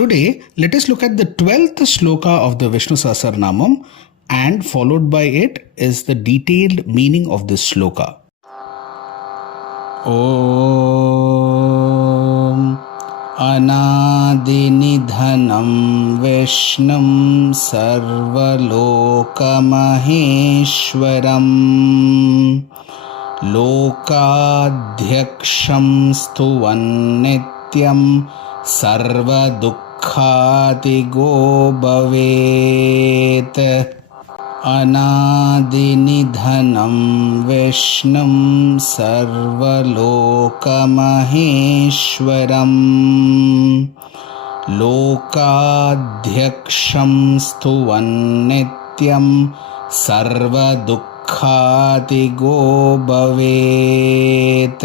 Today, let us look at the 12th shloka of the Vishnu Sahasranamam, and followed by it is the detailed meaning of this shloka. Om Anadinidhanam Vishnum Sarvalokamaheeshwaram Lokadhyaksham Stuvannnityam Sarvadukkhatigo Bhavet. Anadinidhanam Vishnum Sarvalokamaheeshwaram Lokadhyaksham Stuvannnityam Sarvadukkhatigo Bhavet.